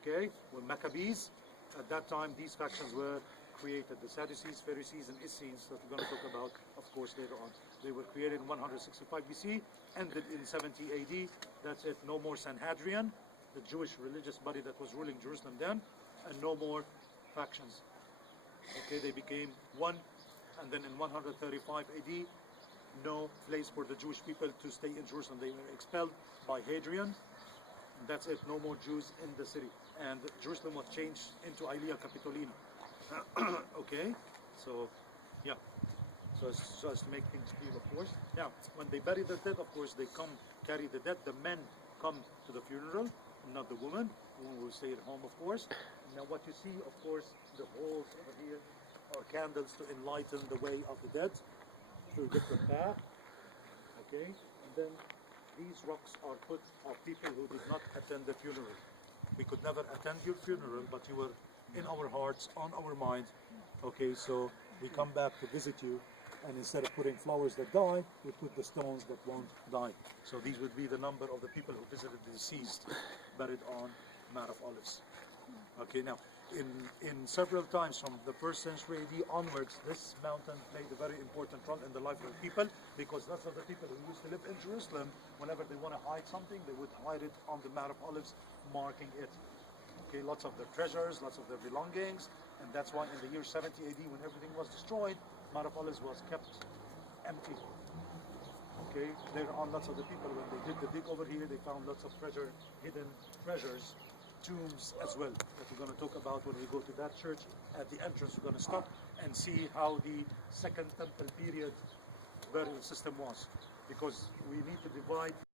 Okay, when Maccabees, at that time these factions were created, the Sadducees, Pharisees, and Essenes that we're going to talk about, of course, later on. They were created in 165 BC, ended in 70 AD. That's it. No more Sanhedrin, the Jewish religious body that was ruling Jerusalem then, and no more factions. Okay, they became one, and then in 135 AD, no place for the Jewish people to stay in Jerusalem. They were expelled by Hadrian. And that's it. No more Jews in the city, and Jerusalem was changed into Aelia Capitolina. Okay, so yeah, so as to make things clear, of course. Now, when they bury the dead, of course, they come carry the dead. The men come to the funeral, not the woman. The woman will stay at home, of course. Now, what you see, of course, the holes over here are candles to enlighten the way of the dead through different paths. Okay, and then these rocks are put of people who did not attend the funeral. We could never attend your funeral, but you were in our hearts, on our mind. Okay, so we come back to visit you, and instead of putting flowers that die, we put the stones that won't die. So these would be the number of the people who visited the deceased, buried on Mount of Olives. Okay, now, in several times from the 1st century AD onwards, this mountain played a very important role in the life of the people, because lots of the people who used to live in Jerusalem, whenever they want to hide something, they would hide it on the Mount of Olives, marking it. Okay, lots of their treasures, lots of their belongings, and that's why in the year 70 AD, when everything was destroyed, Mount of Olives was kept empty. Okay, later on, lots of the people, when they did the dig over here, they found lots of treasure, hidden treasures, tombs as well, that we're going to talk about when we go to that church. At the entrance, we're going to stop and see how the Second Temple period burial system was, because we need to divide